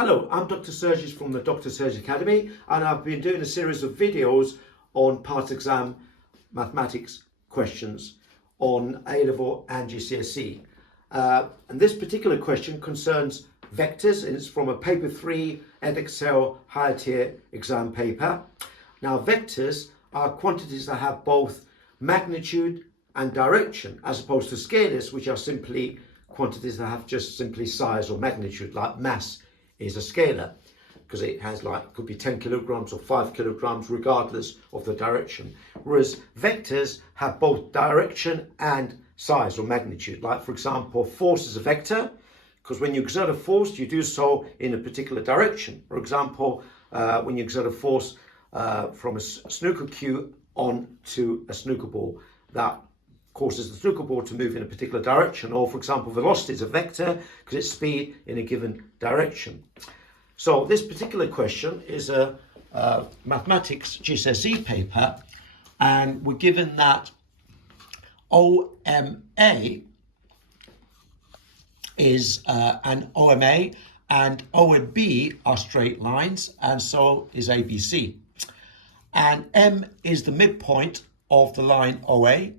Hello, I'm Dr Sergis from the Dr Sergis Academy, and I've been doing a series of videos on part exam mathematics questions on A-level and GCSE. And this particular question concerns vectors, and it's from a paper 3 Edexcel higher tier exam paper. Now, vectors are quantities that have both magnitude and direction, as opposed to scalars, which are simply quantities that have just simply size or magnitude, like mass is a scalar, because it has could be 10 kilograms or 5 kilograms, regardless of the direction. Whereas vectors have both direction and size or magnitude. Like, for example, force is a vector, because when you exert a force, you do so in a particular direction. For example, when you exert a force from a snooker cue onto a snooker ball, that causes the snooker ball to move in a particular direction. Or, for example, velocity is a vector because it's speed in a given direction. So this particular question is a mathematics GCSE paper, and we're given that OMA is an OMA and O and B are straight lines, and so is ABC. And M is the midpoint of the line OA,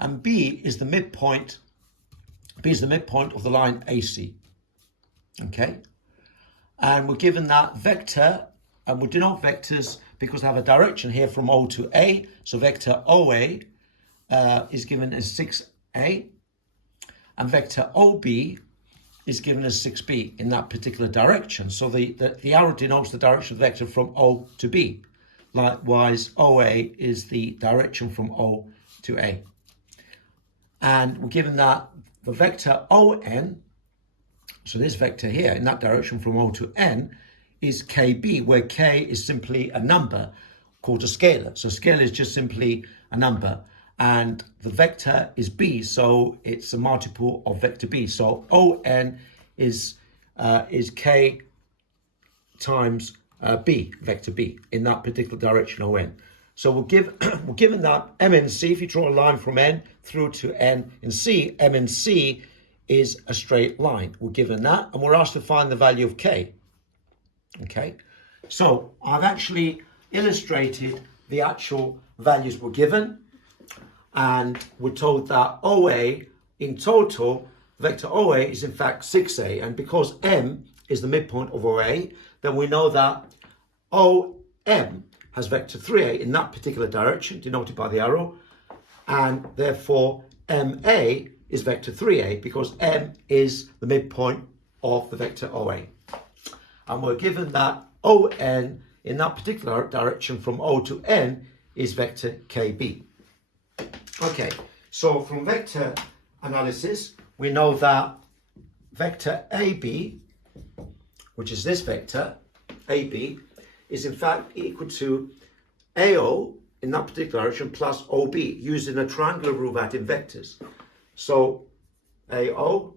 and B is the midpoint of the line AC. Okay? And we're given that vector, and we denote vectors because they have a direction here from O to A. So vector OA is given as 6A, and vector OB is given as 6B in that particular direction. So the arrow denotes the direction of the vector from O to B. Likewise, OA is the direction from O to A. And we're given that the vector ON, so this vector here in that direction from O to N, is KB, where K is simply a number called a scalar. So scalar is just simply a number. And the vector is B, so it's a multiple of vector B. So ON is K times B, vector B, in that particular direction, ON. So we're given that M and C, if you draw a line from N through to N and C, M and C is a straight line. We're given that, and we're asked to find the value of K. Okay, so I've actually illustrated the actual values we're given, and we're told that OA in total, vector OA is in fact 6A, and because M is the midpoint of OA, then we know that OM has vector 3A in that particular direction, denoted by the arrow, and therefore MA is vector 3A because M is the midpoint of the vector OA. And we're given that ON in that particular direction from O to N is vector KB. Okay, so from vector analysis, we know that vector AB, which is this vector, AB, is in fact equal to AO in that particular direction plus OB, using a triangular rule of in vectors. So AO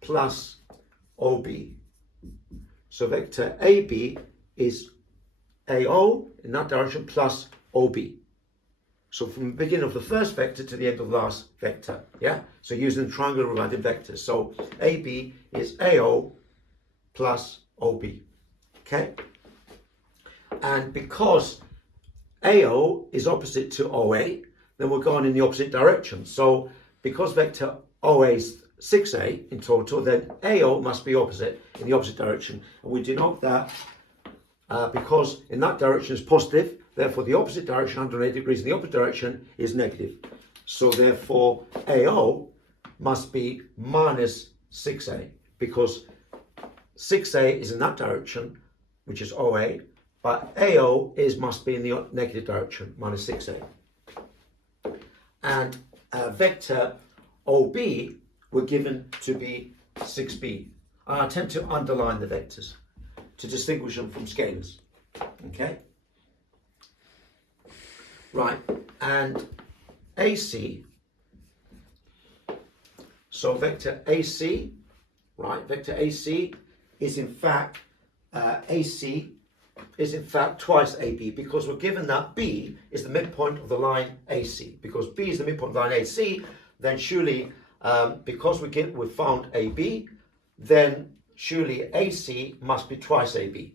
plus OB. So vector AB is AO in that direction plus OB. So from the beginning of the first vector to the end of the last vector, yeah? So using the triangular rule in vectors. So AB is AO plus OB, okay? And because AO is opposite to OA, then we're going in the opposite direction. So because vector OA is 6A in total, then AO must be opposite in the opposite direction. And we denote that because in that direction is positive, therefore the opposite direction, 180 degrees in the opposite direction, is negative. So therefore AO must be minus 6A, because 6A is in that direction, which is OA, but AO must be in the negative direction, minus 6A. And vector OB were given to be 6B. I tend to underline the vectors to distinguish them from scalars. Okay? Right, and AC, so vector AC, right, vector AC is in fact twice AB, because we're given that B is the midpoint of the line AC. Because B is the midpoint of the line AC, then surely because we found AB, then surely AC must be twice AB.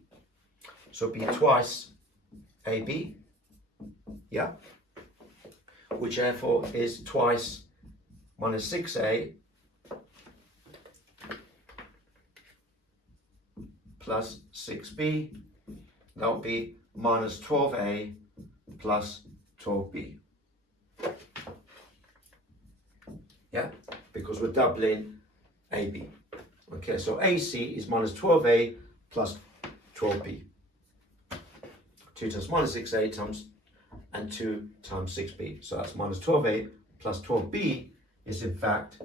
So be twice AB, yeah, which therefore is twice minus 6A plus 6B. That will be minus 12A plus 12B. Yeah, because we're doubling AB. Okay, so AC is minus 12A plus 12B. 2 times minus 6A times and 2 times 6B. So that's minus 12A plus 12B is in fact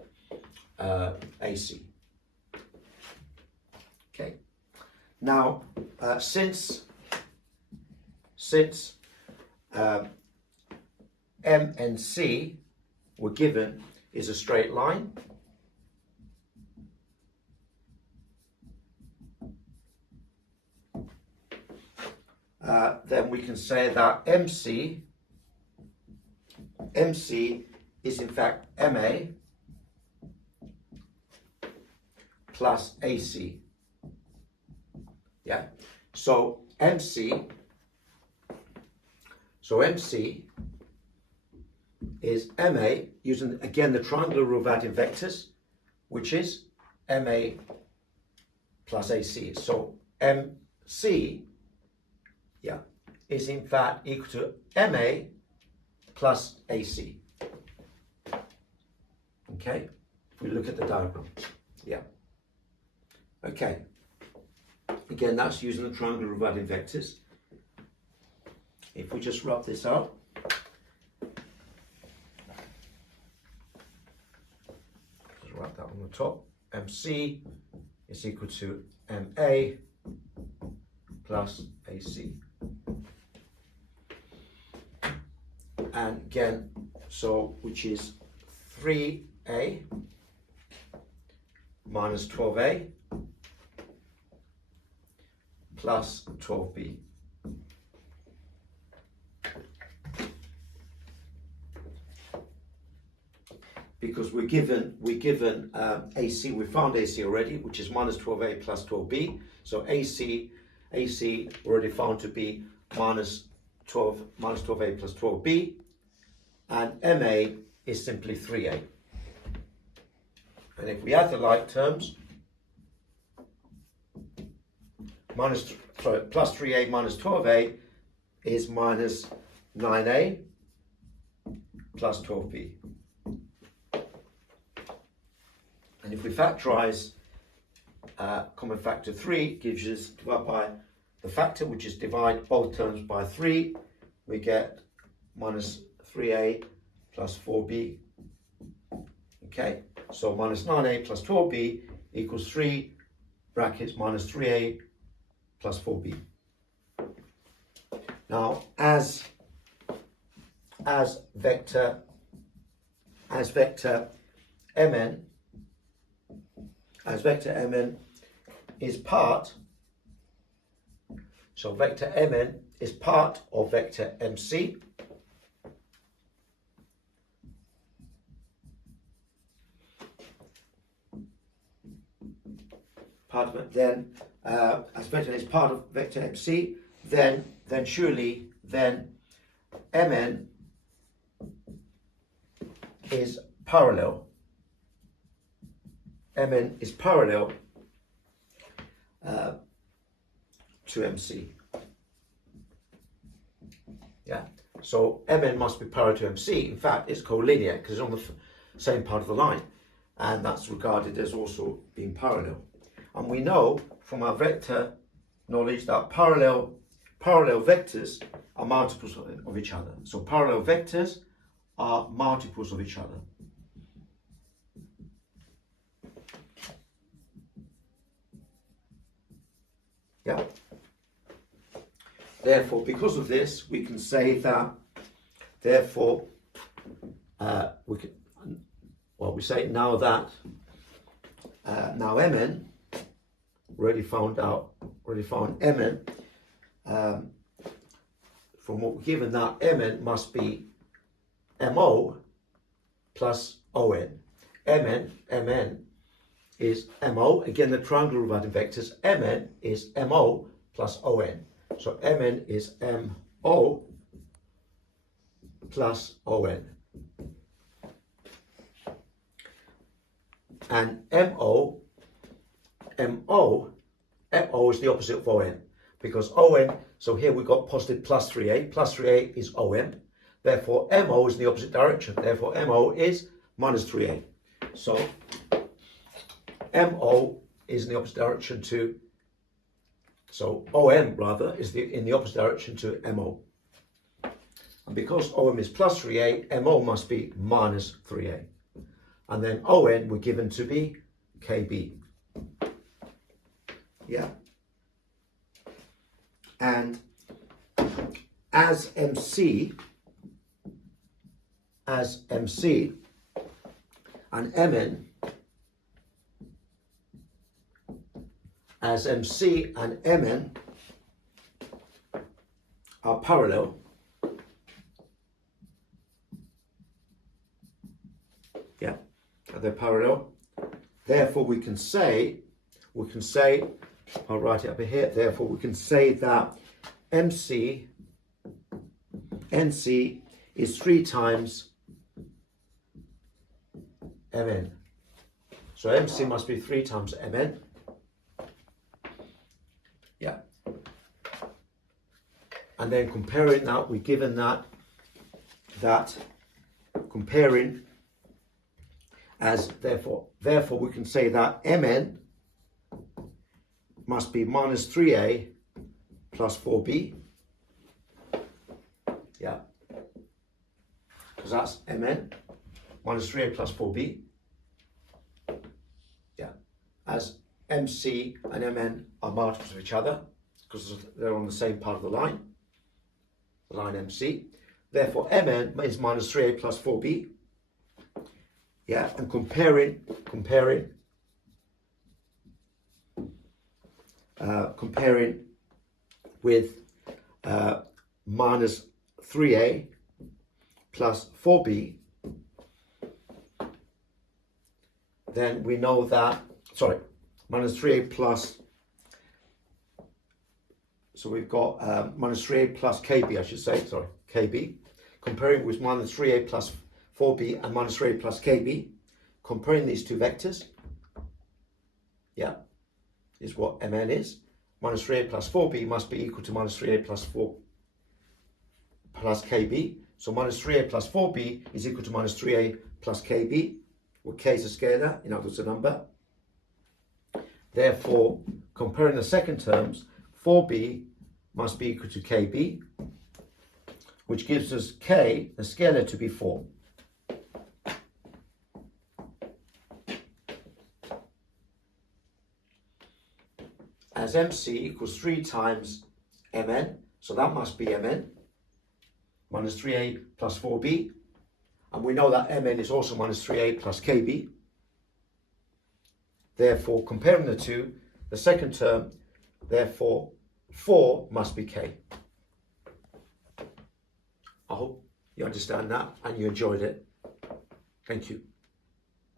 AC. Okay. Now, since M and C were given is a straight line, then we can say that MC is in fact MA plus AC. Yeah, so MC is MA using again the triangular rule of adding vectors, which is MA plus AC. So MC, yeah, is in fact equal to MA plus AC. Okay, if we look at the diagram, yeah. Okay, again that's using the triangular rule of adding vectors. If we just rub this out, just write that on the top, MC is equal to MA plus AC. And again, so which is 3A minus 12A plus 12B. Because we're given AC, we found AC already, which is minus 12A plus 12B. So AC already found to be minus 12A plus 12B, and MA is simply 3A. And if we add the like terms, plus 3A minus 12A is minus 9A plus 12B. And if we factorize common factor 3, gives us divided by the factor, which is divide both terms by 3, we get minus 3A plus 4B. Okay, so minus 9A plus 12B equals 3 brackets minus 3A plus 4B. Now, as vector Mn is part, so vector Mn is part of vector MC. Part of it, then as vector is part of vector MC, then surely Mn is parallel. Mn is parallel to MC. Yeah, so Mn must be parallel to MC. In fact, it's collinear because it's on the same part of the line, and that's regarded as also being parallel. And we know from our vector knowledge that parallel vectors are multiples of each other. So parallel vectors are multiples of each other. Yeah. Therefore, because of this, we can say that. Therefore, we say now that now Mn already found Mn from what we're given, that Mn must be Mo plus On. Mn is MO. Again, the triangular dividing vectors. MN is MO plus ON. So MN is MO plus ON. And MO is the opposite of ON, because ON, so here we've got positive plus 3a. Plus 3a is ON. Therefore, MO is in the opposite direction. Therefore, MO is minus 3a. So, MO is in the opposite direction to, so OM rather, is in the opposite direction to MO. And because OM is plus 3a, MO must be minus 3a. And then ON we're given to be KB. Yeah. And as MC and MN, as MC and MN are parallel, yeah, they're parallel, therefore we can say, I'll write it up here, therefore we can say that NC is 3 times MN. So MC must be 3 times MN. Yeah. And then comparing that, we're given that comparing as therefore we can say that MN must be minus 3a plus 4b. Yeah. Because that's MN minus 3a plus 4b. Yeah. As MC and MN are multiples of each other because they're on the same part of the line MC. Therefore, MN is minus 3a plus 4b. Yeah, and comparing with minus 3a plus 4b, then we know that, minus 3a plus, so we've got minus 3a plus kb, I should say, kb, comparing with minus 3a plus 4b and minus 3a plus kb, comparing these two vectors, yeah, is what Mn is. Minus 3a plus 4b must be equal to minus 3a plus 4 plus kb. So minus 3a plus 4b is equal to minus 3a plus kb, where k is a scalar, in other words a number. Therefore, comparing the second terms, 4b must be equal to kb, which gives us k, the scalar, to be 4. As MC equals 3 times Mn, so that must be Mn, minus 3a plus 4b, and we know that Mn is also minus 3a plus kb. Therefore, comparing the two, the second term, therefore 4 must be k. I hope you understand that and you enjoyed it. Thank you.